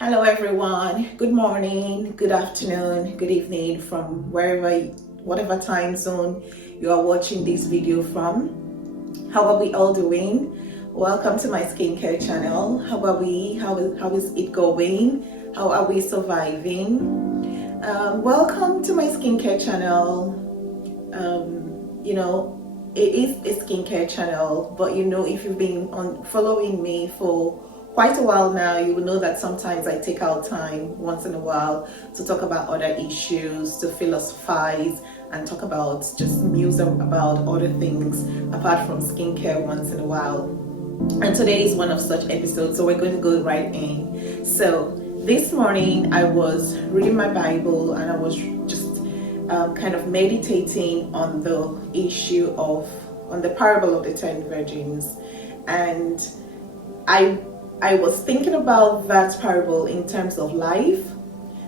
Hello everyone, good morning, good afternoon, good evening from whatever time zone you are watching this video from. How are we all doing? Welcome to my skincare channel. How are we? How is it going? How are we surviving? Welcome to my skincare channel. It is a skincare channel, but if you've been on following me for quite a while now, you will know that sometimes I take out time once in a while to talk about other issues, to philosophize and talk about just muse about other things apart from skincare once in a while. And today is one of such episodes, so we're going to go right in. So this morning I was reading my Bible and I was just kind of meditating on the on the parable of the 10 virgins. And I was thinking about that parable in terms of life.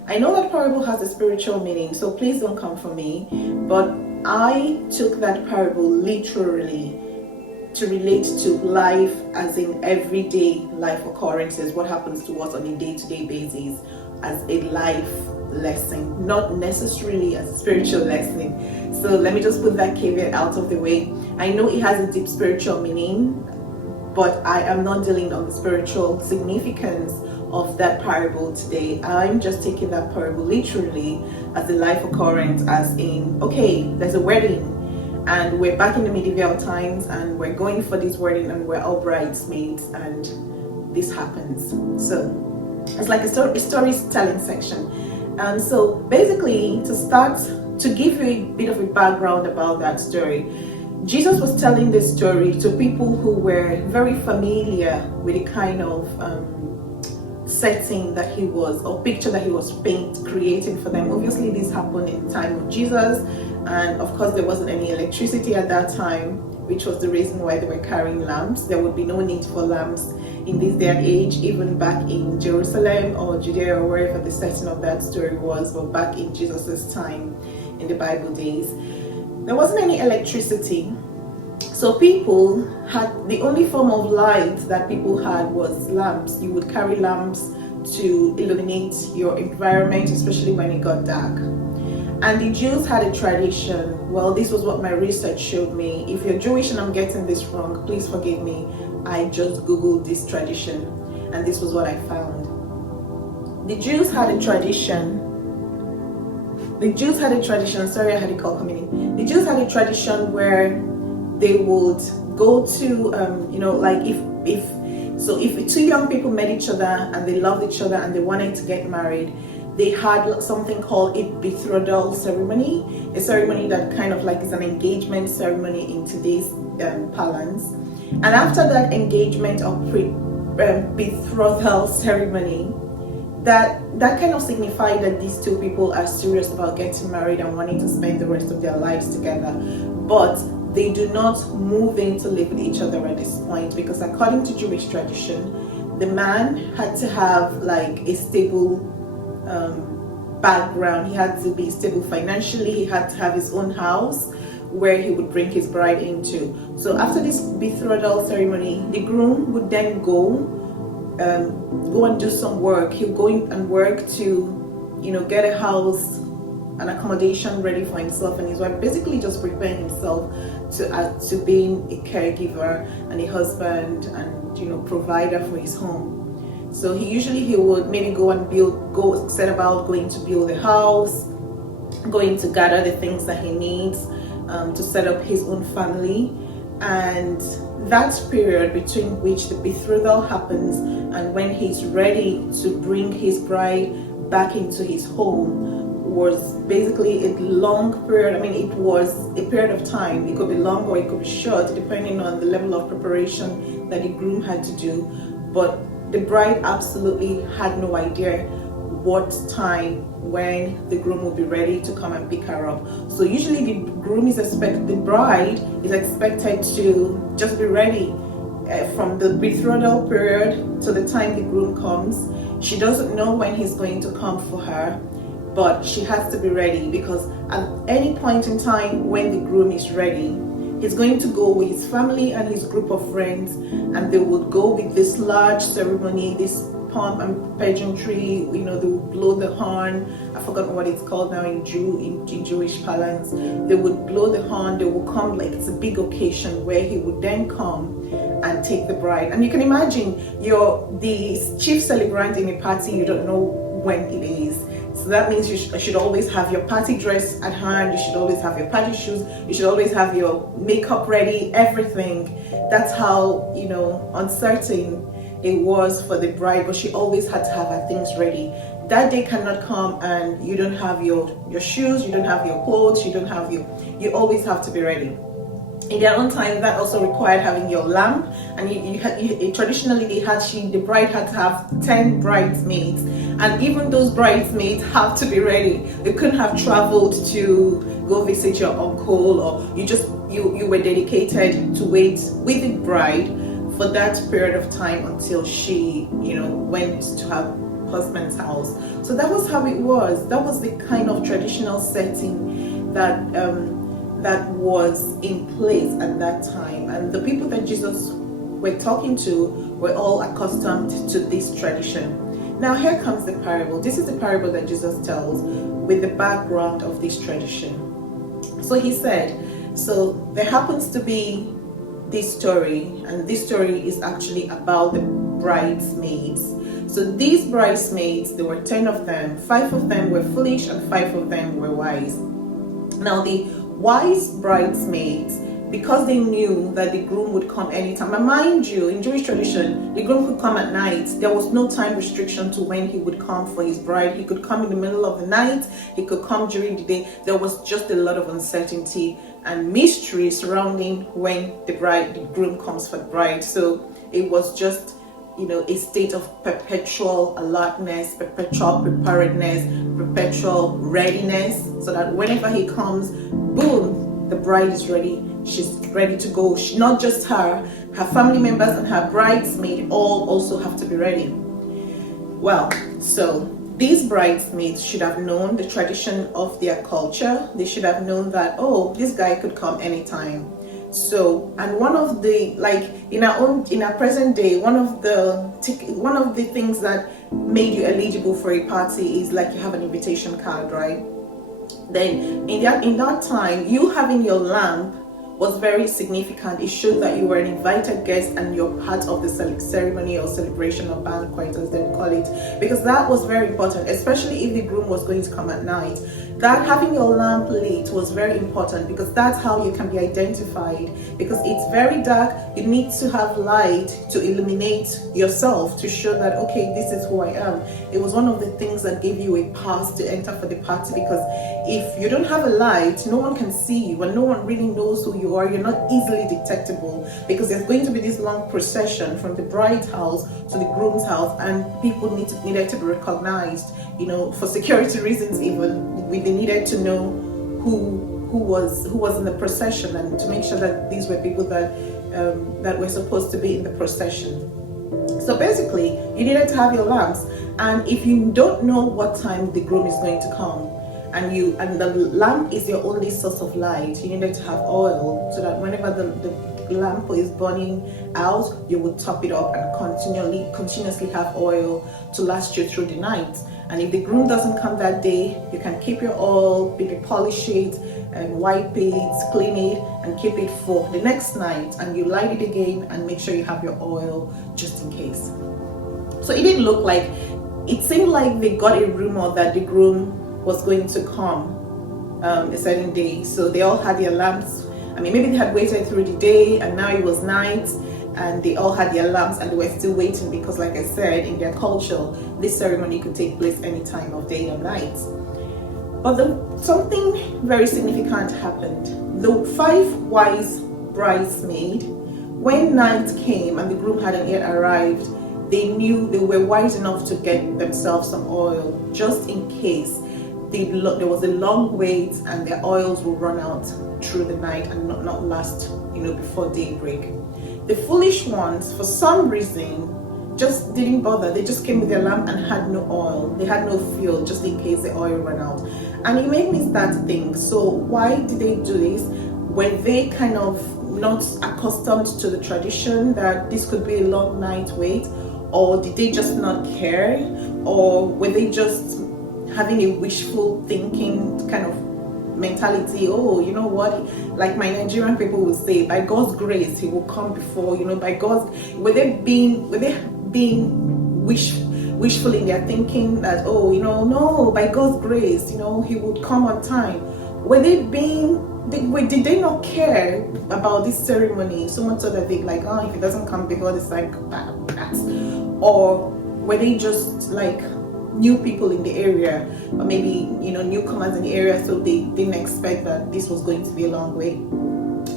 I know that parable has a spiritual meaning, so please don't come for me. But I took that parable literally to relate to life, as in everyday life occurrences, what happens to us on a day-to-day basis, as a life lesson, not necessarily as a spiritual lesson. So let me just put that caveat out of the way. I know it has a deep spiritual meaning, but I am not dealing on the spiritual significance of that parable today. I'm just taking that parable literally as a life occurrence, as in, okay, there's a wedding and we're back in the medieval times and we're going for this wedding and we're all bridesmaids and this happens. So it's like a storytelling section. And so basically, to start, to give you a bit of a background about that story, Jesus was telling this story to people who were very familiar with the kind of setting that he was, or picture that he was creating for them. Obviously, this happened in the time of Jesus, and of course there wasn't any electricity at that time, which was the reason why they were carrying lamps. There would be no need for lamps in this day and age, even back in Jerusalem or Judea or wherever the setting of that story was. But back in Jesus's time, in the Bible days, there wasn't any electricity. So people had, the only form of light that people had was lamps. You would carry lamps to illuminate your environment, especially when it got dark. And the Jews had a tradition. Well, this was what my research showed me. If you're Jewish and I'm getting this wrong, please forgive me. I just Googled this tradition and this was what I found. The Jews had a tradition. Sorry, I had a call coming in. The Jews had a tradition where they would go to, like if two young people met each other and they loved each other and they wanted to get married, they had something called a betrothal ceremony, a ceremony that kind of like is an engagement ceremony in today's parlance. And after that engagement or betrothal ceremony, that kind of signified that these two people are serious about getting married and wanting to spend the rest of their lives together. But they do not move in to live with each other at this point, because according to Jewish tradition, the man had to have like a stable background. He had to be stable financially. He had to have his own house where he would bring his bride into. So after this betrothal ceremony, the groom would then go and do some work. He'll go in and work to, get a house, an accommodation ready for himself and his wife, basically just preparing himself to being a caregiver and a husband and provider for his home. So he would maybe set about going to build a house, going to gather the things that he needs to set up his own family. And that period between which the betrothal happens and when he's ready to bring his bride back into his home was basically a long period. I mean, it was a period of time. It could be long or it could be short, depending on the level of preparation that the groom had to do. But the bride absolutely had no idea what time when the groom will be ready to come and pick her up. So usually the bride is expected to just be ready from the betrothal period to the time the groom comes. She doesn't know when he's going to come for her, but she has to be ready, because at any point in time when the groom is ready, He's going to go with his family and his group of friends, and they would go with this large ceremony, this pomp and pageantry. You know, they would blow the horn. I forgot what it's called now in Jewish parlance. They would blow the horn. They would come, like it's a big occasion where he would then come and take the bride. And you can imagine you're the chief celebrant in a party, you don't know when it is. So that means you should always have your party dress at hand, you should always have your party shoes, you should always have your makeup ready, everything. That's how, you know, uncertain it was for the bride, but she always had to have her things ready. That day cannot come and you don't have your shoes, you don't have your clothes, you always have to be ready. In their own time, that also required having your lamp, and traditionally the bride had to have 10 bridesmaids, and even those bridesmaids have to be ready. They couldn't have traveled to go visit your uncle, or you were dedicated to wait with the bride for that period of time until she, you know, went to her husband's house. So that was how it was. That was the kind of traditional setting that was in place at that time, and the people that Jesus were talking to were all accustomed to this tradition. Now here comes the parable. This is the parable that Jesus tells with the background of this tradition. So he said, so there happens to be this story, and this story is actually about the bridesmaids. So these bridesmaids, there were 10 of them. 5 of them were foolish and 5 of them were wise. Now the wise bridesmaids, because they knew that the groom would come anytime. And mind you, in Jewish tradition, the groom could come at night. There was no time restriction to when he would come for his bride. He could come in the middle of the night, he could come during the day. There was just a lot of uncertainty and mystery surrounding when the groom comes for the bride. So it was just, you know, a state of perpetual alertness, perpetual preparedness, perpetual readiness, so that whenever he comes, boom, the bride is ready. She's ready to go. Not just her family members and her bridesmaid all also have to be ready. Well, so these bridesmaids should have known the tradition of their culture. They should have known that, oh, this guy could come anytime. So, and one of the, like in our present day, one of the things that made you eligible for a party is like you have an invitation card, right? Then in that time, you having your lamp was very significant. It showed that you were an invited guest and you're part of the ceremony or celebration or banquet, as they would call it, because that was very important, especially if the groom was going to come at night. That having your lamp lit was very important, because that's how you can be identified, because it's very dark. You need to have light to illuminate yourself, to show that, okay, this is who I am. It was one of the things that gave you a pass to enter for the party, because if you don't have a light, no one can see you and no one really knows who you are. You're not easily detectable, because there's going to be this long procession from the bride's house to the groom's house, and people needed to be recognized, you know, for security reasons. Even they needed to know who was in the procession, and to make sure that these were people that were supposed to be in the procession. So basically, you needed to have your lamps, and if you don't know what time the groom is going to come, and the lamp is your only source of light, you needed to have oil, so that whenever the lamp is burning out, you would top it up and continuously have oil to last you through the night. And if the groom doesn't come that day, you can keep your oil, maybe polish it and wipe it, clean it, and keep it for the next night, and you light it again and make sure you have your oil just in case. So it didn't look like, it seemed like they got a rumor that the groom was going to come a certain day. So they all had their lamps. I mean, maybe they had waited through the day and now it was night, and they all had their lamps and they were still waiting, because like I said, in their culture, this ceremony could take place any time of day or night. But something very significant happened. The 5 wise bridesmaids, when night came and the groom hadn't yet arrived, they knew, they were wise enough to get themselves some oil, just in case there was a long wait and their oils will run out through the night and not last, you know, before daybreak. The foolish ones, for some reason, just didn't bother. They just came with their lamp and had no oil. They had no fuel, just in case the oil ran out. And it made me start to think, so why did they do this? were they kind of not accustomed to the tradition that this could be a long night wait, or did they just not care, or were they just having a wishful thinking kind of mentality? Oh, you know what, like my Nigerian people would say, by God's grace he will come before, by God's, were they being wishful in their thinking that, oh, no, by God's grace, he would come on time? Were they did they not care about this ceremony so much so that they like, oh, if it doesn't come before this like pass? Or were they just like new people in the area, or maybe newcomers in the area, so they didn't expect that this was going to be a long wait?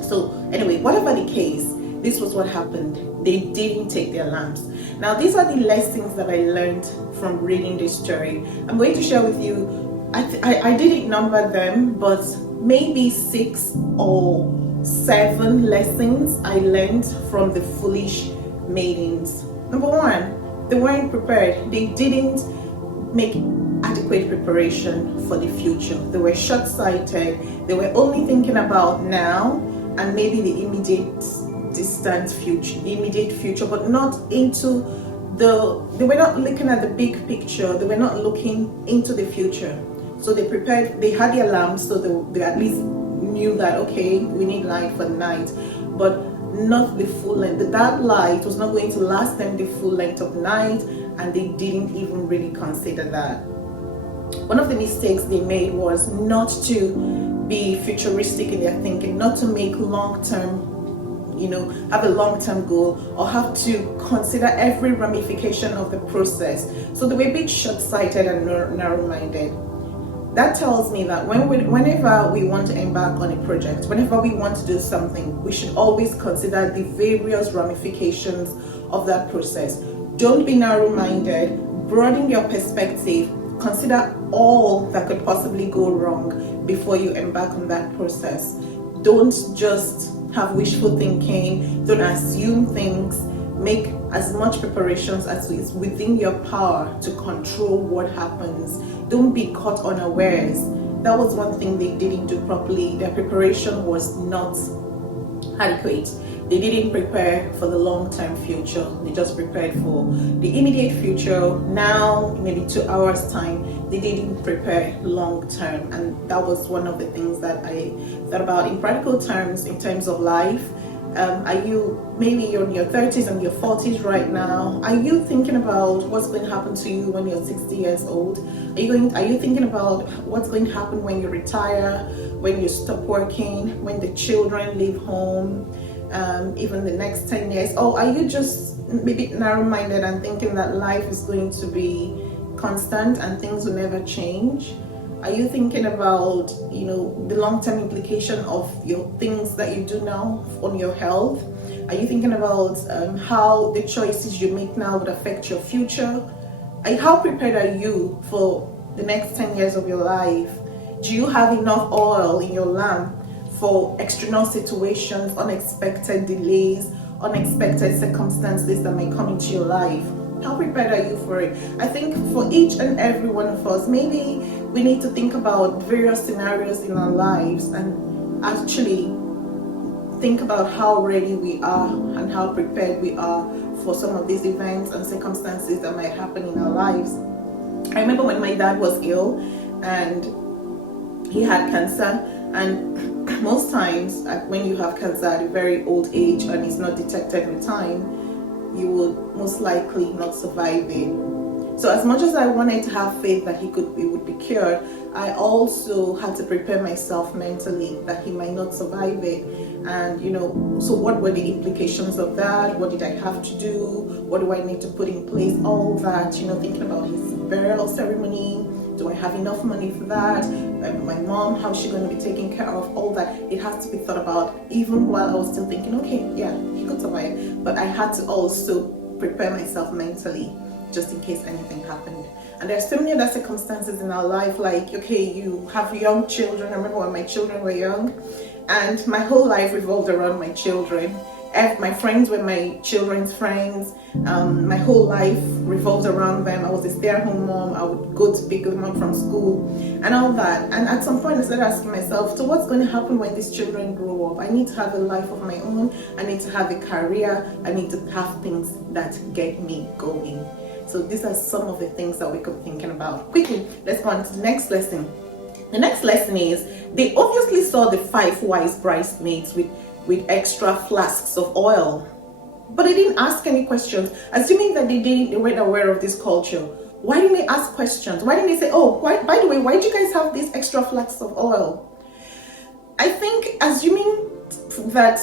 So anyway, whatever the case, this was what happened. They didn't take their lamps. Now these are the lessons that I learned from reading this story. I'm going to share with you. I didn't number them, but maybe 6 or 7 lessons I learned from the foolish maidens. Number 1, they weren't prepared. They didn't make adequate preparation for the future. They were short-sighted. They were only thinking about now and maybe the immediate distant future, but not into they were not looking at the big picture. They were not looking into the future. So they prepared, they had their lamps, so they at least knew that, okay, we need light for the night, but not the full length. That light was not going to last them the full length of the night, and they didn't even really consider that. One of the mistakes they made was not to be futuristic in their thinking, not to make long-term, have a long-term goal, or have to consider every ramification of the process. So they were a bit short-sighted and narrow-minded. That tells me that whenever we want to embark on a project, whenever we want to do something, we should always consider the various ramifications of that process. Don't be narrow-minded, broaden your perspective, consider all that could possibly go wrong before you embark on that process. Don't just have wishful thinking, don't assume things, make as much preparations as is within your power to control what happens. Don't be caught unawares. That was one thing they didn't do properly. Their preparation was not adequate. They didn't prepare for the long-term future. They just prepared for the immediate future. Now, maybe 2 hours time, they didn't prepare long-term. And that was one of the things that I thought about in practical terms, in terms of life. Are you, maybe you're in your 30s and your 40s right now, are you thinking about what's going to happen to you when you're 60 years old? Are you thinking about what's going to happen when you retire, when you stop working, when the children leave home, even the next 10 years? Or are you just maybe narrow-minded and thinking that life is going to be constant and things will never change? Are you thinking about, the long-term implication of your things that you do now on your health? Are you thinking about how the choices you make now would affect your future? How prepared are you for the next 10 years of your life? Do you have enough oil in your lamp for external situations, unexpected delays, unexpected circumstances that may come into your life? How prepared are you for it? I think for each and every one of us, maybe we need to think about various scenarios in our lives and actually think about how ready we are and how prepared we are for some of these events and circumstances that might happen in our lives. I remember when my dad was ill and he had cancer, and most times when you have cancer at a very old age and it's not detected in time, you would most likely not survive it. So as much as I wanted to have faith that he would be cured, I also had to prepare myself mentally that he might not survive it. And so what were the implications of that? What did I have to do? What do I need to put in place? All that, thinking about his burial ceremony. Do I have enough money for that? My mom, how's she going to be taken care of? All that, it has to be thought about, even while I was still thinking, okay, yeah, he could survive. But I had to also prepare myself mentally, just in case anything happened. And there's so many other circumstances in our life, like, okay, you have young children. I remember when my children were young, and my whole life revolved around my children. My friends were my children's friends. My whole life revolved around them. I was a stay-at-home mom. I would go to pick them up from school and all that. And at some point I started asking myself, so what's going to happen when these children grow up? I need to have a life of my own. I need to have a career. I need to have things that get me going. So these are some of the things that we could be thinking about. Quickly, let's go on to the next lesson. The next lesson is, they obviously saw the 5 wise bridesmaids with extra flasks of oil, but they didn't ask any questions, assuming that they weren't aware of this culture. Why didn't they ask questions? Why didn't they say, oh, by the way, why did you guys have these extra flasks of oil? I think assuming that,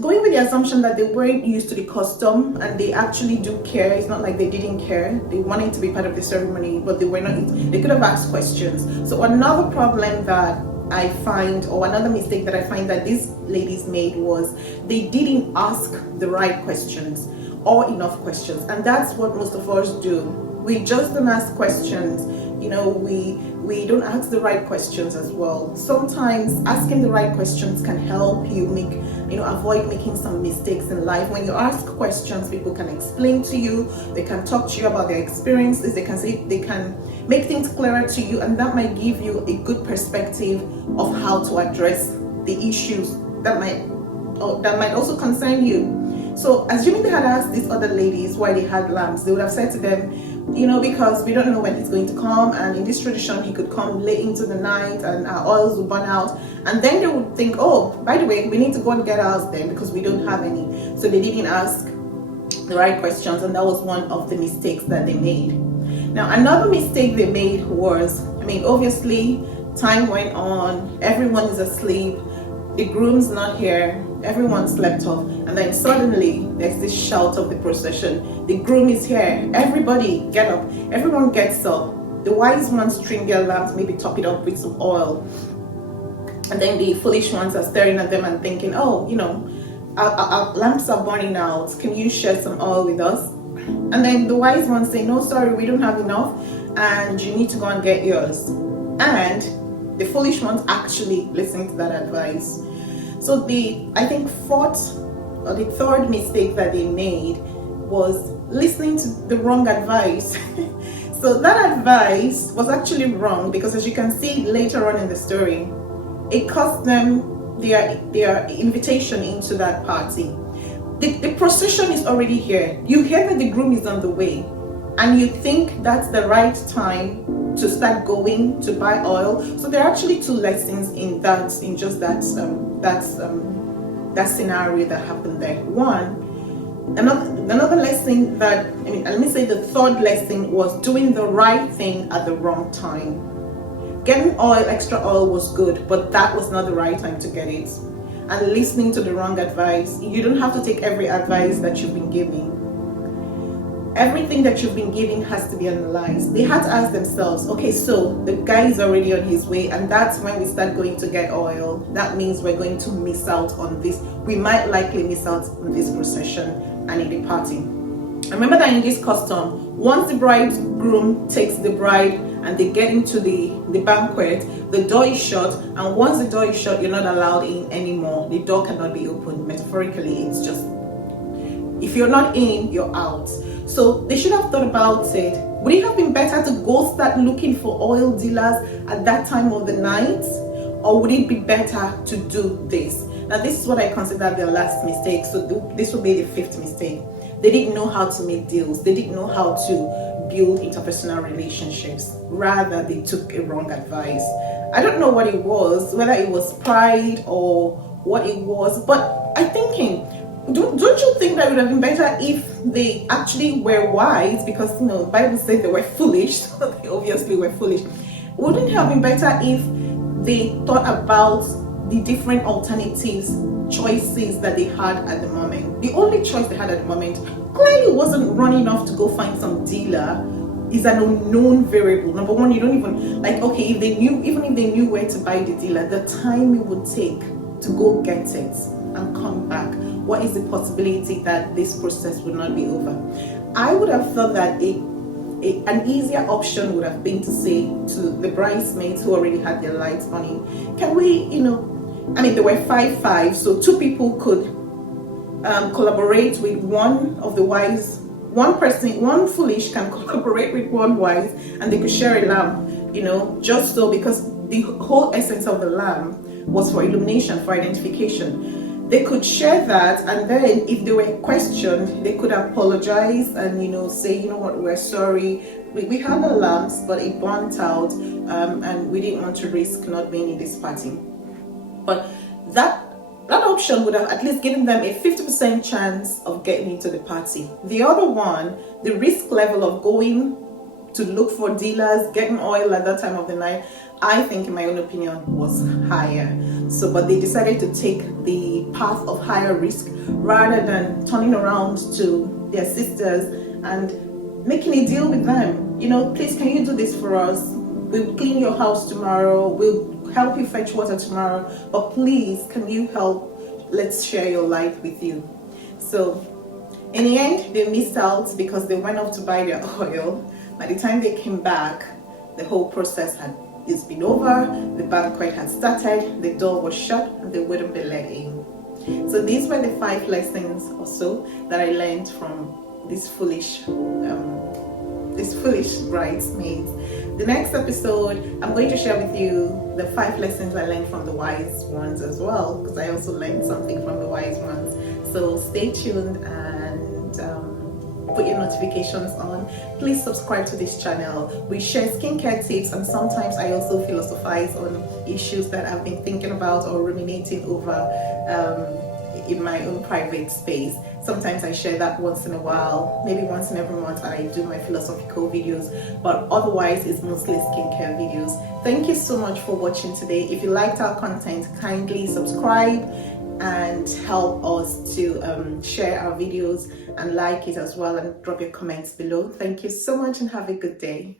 going with the assumption that they weren't used to the custom and they actually do care. It's not like they didn't care. They wanted to be part of the ceremony, but they were not. They could have asked questions. So another problem that I find, or another mistake that I find that these ladies made, was they didn't ask the right questions or enough questions. And that's what most of us do. We just don't ask questions. We don't ask the right questions as well. Sometimes asking the right questions can help you avoid making some mistakes in life. When you ask questions, people can explain to you, they can talk to you about their experiences, they can make things clearer to you, and that might give you a good perspective of how to address the issues that might also concern you. So assuming they had asked these other ladies why they had lamps, they would have said to them, because we don't know when he's going to come, and in this tradition he could come late into the night and our oils will burn out, and then they would think, oh, by the way, we need to go and get ours then because we don't have any. So they didn't ask the right questions, and that was one of the mistakes that they made. Now another mistake they made was, obviously time went on, everyone is asleep, the groom's not here, everyone slept off, and then suddenly there's this shout of the procession, the groom is here, everybody get up. Everyone gets up. The wise ones trim their lamps, maybe top it up with some oil, and then the foolish ones are staring at them and thinking, oh, our lamps are burning out, can you share some oil with us? And then the wise ones say, no, sorry, we don't have enough, and you need to go and get yours. And the foolish ones actually listen to that advice. So the third mistake that they made was listening to the wrong advice. So that advice was actually wrong, because as you can see later on in the story, it cost them their invitation into that party. The procession is already here. You hear that the groom is on the way, and you think that's the right time to start going to buy oil. So there are actually 2 lessons in that scenario that happened there. Another lesson that, let me say the third lesson was doing the right thing at the wrong time. Getting extra oil was good, but that was not the right time to get it. And listening to the wrong advice. You don't have to take every advice that you've been giving. Everything that you've been giving has to be analyzed. They had to ask themselves, okay, so the guy is already on his way, and that's when we start going to get oil. That means we're going to miss out on this. We might likely miss out on this procession and in the party. Remember that in this custom, once the bridegroom takes the bride and they get into the banquet, the door is shut, and once the door is shut, you're not allowed in anymore. The door cannot be opened. Metaphorically, it's just, if you're not in, you're out. So they should have thought about it. Would it have been better to go start looking for oil dealers at that time of the night? Or would it be better to do this? Now this is what I consider their last mistake. So this will be the 5th mistake. They didn't know how to make deals. They didn't know how to build interpersonal relationships. Rather, they took a wrong advice. I don't know what it was, whether it was pride or what it was, but I'm thinking, don't you think that it would have been better if they actually were wise? Because the Bible says they were foolish, so they obviously were foolish. Wouldn't it have been better if they thought about the different alternatives, choices that they had at the moment? The only choice they had at the moment clearly wasn't running off to go find some dealer. Is an unknown variable. Number one, you don't even even if they knew where to buy the dealer, the time it would take to go get it and come back, what is the possibility that this process would not be over? I would have thought that an easier option would have been to say to the bridesmaids who already had their lights burning, can we, there were 5, so 2 people could collaborate with one of the wise. One person, one foolish can collaborate with one wise, and they could share a lamp, just so, because the whole essence of the lamp was for illumination, for identification. They could share that, and then if they were questioned, they could apologize and say, what, we're sorry, we had the lamps, but it burnt out, and we didn't want to risk not being in this party. But that option would have at least given them a 50% chance of getting into the party. The other one, the risk level of going to look for dealers, getting oil at that time of the night, I think, in my own opinion, was higher. So, but they decided to take the path of higher risk rather than turning around to their sisters and making a deal with them. Please, can you do this for us? We'll clean your house tomorrow. We'll help you fetch water tomorrow. But please, can you help? Let's share your life with you. So, in the end, they missed out because they went off to buy their oil. By the time they came back, the whole process it's been over, the banquet had started, the door was shut, and they wouldn't be let in. So these were the 5 lessons or so that I learned from these foolish bridesmaids. The next episode, I'm going to share with you the 5 lessons I learned from the wise ones as well, because I also learned something from the wise ones. So stay tuned and put your notifications on. Please subscribe to this channel. We share skincare tips, and sometimes I also philosophize on issues that I've been thinking about or ruminating over in my own private space. Sometimes I share that once in a while, maybe once in every month I do my philosophical videos, but otherwise it's mostly skincare videos. Thank you so much for watching today. If you liked our content, kindly subscribe and help us to share our videos and like it as well, and drop your comments below. Thank you so much and have a good day.